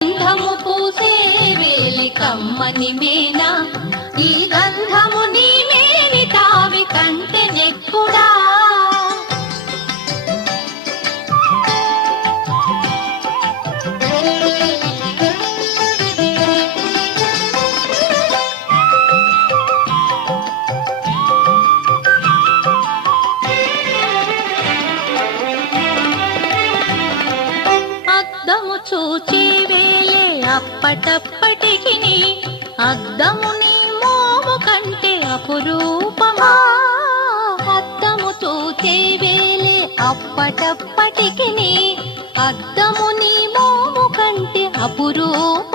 గంధము పూసే వేలి కమ్మని మేనా, ఈ గంధము నీ మేని తావి కంటే నెక్కుడా. అద్దము చూచే వేలే అప్పటప్పటికి అద్దము నీ మోము కంటే అపురూపమా. అద్దము చూచే వేలే అప్పటప్పటికి అద్దము నీ మోము కంటే అపురూప